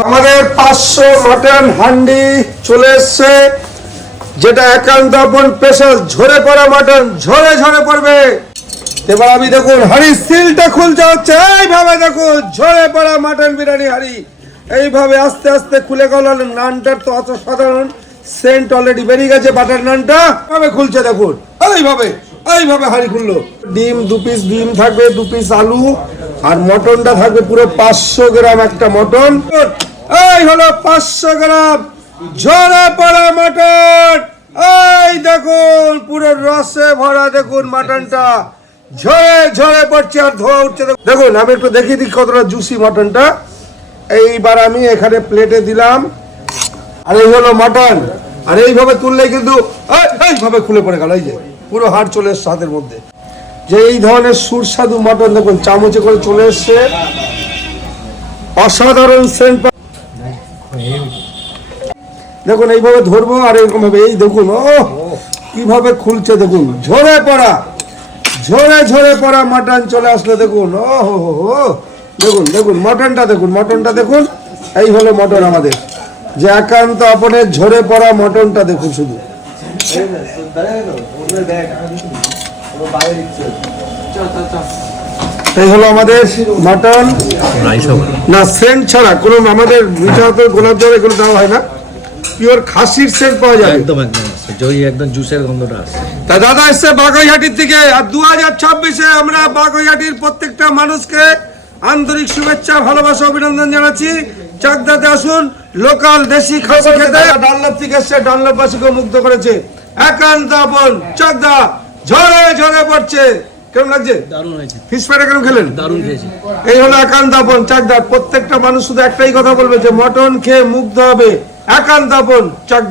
আমাদের 500 মটন হান্ডি চলে এসছে, যেটা একান্ত আপন স্পেশাল ঝরে পড়া মটন, ঝরে ঝরে পড়বে। এবার আমি দেখুন হাড়ির সিলটা খুলতে হচ্ছে, এইভাবে দেখুন ঝরে পড়া মটন বিরিয়ানি হাড়ি এইভাবে আস্তে আস্তে খুলে গেল। নানটার তো অত সাধারণ সেন্ট অলরেডি বেরিয়ে গেছে, বাটার নানটা ভাবে খুলছে দেখুন, এইভাবে এইভাবে হাড়ি খুললো। ডিম 2 পিস ডিম থাকবে, 2 পিস আলু, আর মটনটা থাকবে পুরো 500 গ্রাম একটা মটন। এই হলো 500 গ্রাম ঝরে পড়া মটন। এই দেখুন পুরো রসে ভরা, দেখুন মটনটা ঝরে ঝরে পড়ছে আর ধোয়া উঠছে। দেখুন আমি একটু দেখিয়ে দিই কতটা জুসি মটনটা। এইবার আমি এখানে প্লেটে দিলাম, আর এই হলো মটন। আর এইভাবে তুললেই কিন্তু এইভাবে খুলে পড়ে গেল, এই যে পুরো হাড় চলে এসছে হাতের মধ্যে। যে এই ধরনের সুস্বাদু মটন দেখুন চামচে করে চলে এসছে, অসাধারণ সেন্ট। দেখুন এইভাবে ধরবো আর এরকম ভাবে, এই দেখুন ও কিভাবে খুলছে, দেখুন ঝরে পড়া ঝরে ঝরে পড়া মটন চলে আসলো। দেখুন ও হো হো হো, দেখুন দেখুন মটনটা দেখুন, মটনটা দেখুন। এই হলো মটন আমাদের, যে একান্ত আপনের ঝরে পড়া মটনটা দেখুন শুধু। এই হলো আমাদের মটন। না সেন্ট ছাড়া কোনো আমাদের মিঠাতে গোলাপ জল এগুলো দেওয়া হয় না, পিওর খাসির সেন্ট পাওয়া যায়। একদম একদম একদম জুসের গন্ধটা আছে। তা দাদা এসছে বাগুইহাটির থেকে, আর 2026-এ আমরা বাগুইহাটির প্রত্যেকটা মানুষকে আন্তরিক শুভেচ্ছা, ভালোবাসা, অভিনন্দন জানাচ্ছি। চাকদাতে আসুন, লোকাল দেশি খাসি খেতে। ডানলপ থেকে এসছে, ডানলপবাসীকে মুগ্ধ করেছে। একান্ত আপন চাকদা ঝরে ঝরে পড়ছে। কেমন লাগছে? দারুণ হয়েছে। ফিশ ফ্রাইটা কেমন খেলেন? দারুণ খেয়েছি। এই হলো একান্ত আপন চাকদা। প্রত্যেকটা মানুষ শুধু একটাই কথা বলবে যে মটন খেয়ে মুগ্ধ হবে। একান্ত আপন চাকদা।